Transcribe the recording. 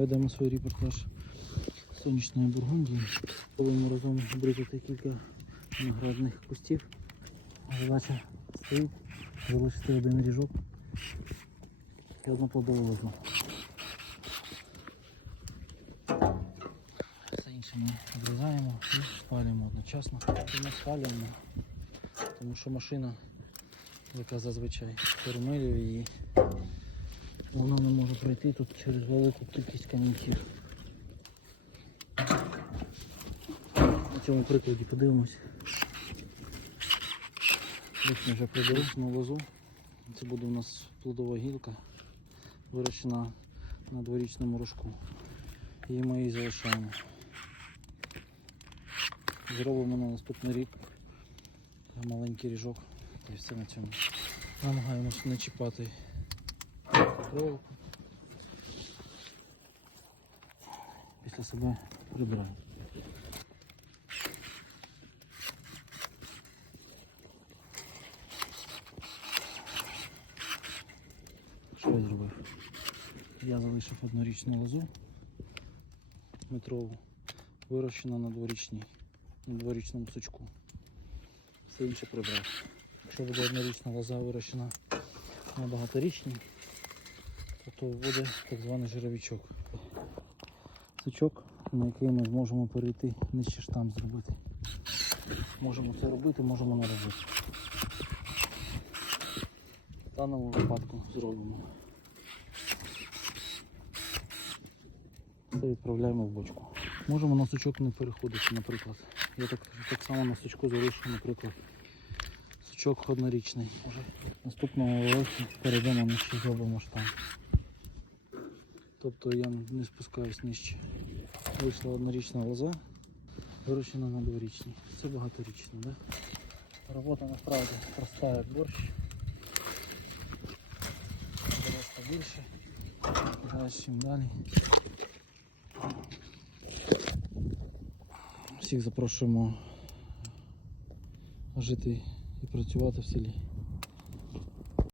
ведемо свій репортаж сонячної Бургундії. Спробуємо разом обрізати кілька виноградних кустів. Задача стоїть залишити один ріжок і одну плодову лозу. Все інше ми обрізаємо і спалюємо одночасно. І ми спалюємо, тому що машина, яка зазвичай перемилює її, вона не може пройти тут через велику кількість камінців. На цьому прикладі подивимось. Ось ми вже приберу на лозу. Це буде у нас плодова гілка, вирощена на дворічному рожку. І ми її залишаємо. Зробимо на наступний рік маленький ріжок і все на цьому. Намагаємося не чіпати проволоку. Після себе прибираємо. Що я зробив? Я залишив однорічну лозу метрову, вирощена на дворічній, на дворічному сучку. Все інше прибрав. Якщо буде однорічна лоза вирощена на багаторічній, то, то буде так званий жировичок. Сучок, на який ми зможемо перейти нижче штам зробити. Можемо це робити, можемо не робити. В даному випадку зробимо. Це відправляємо в бочку. Можемо на сучок не переходити, наприклад. Я так, так само на сучку залишу, наприклад, сучок однорічний. Наступного року перейдемо ми ще зробимо штам. Тобто я не спускаюсь нижче. Вийшла однорічна лоза, вирощена на дворічній. Це багаторічна, да? Робота насправді проста як борщ. Дорожка більше. Зараз чим далі. Всіх запрошуємо жити і працювати в селі.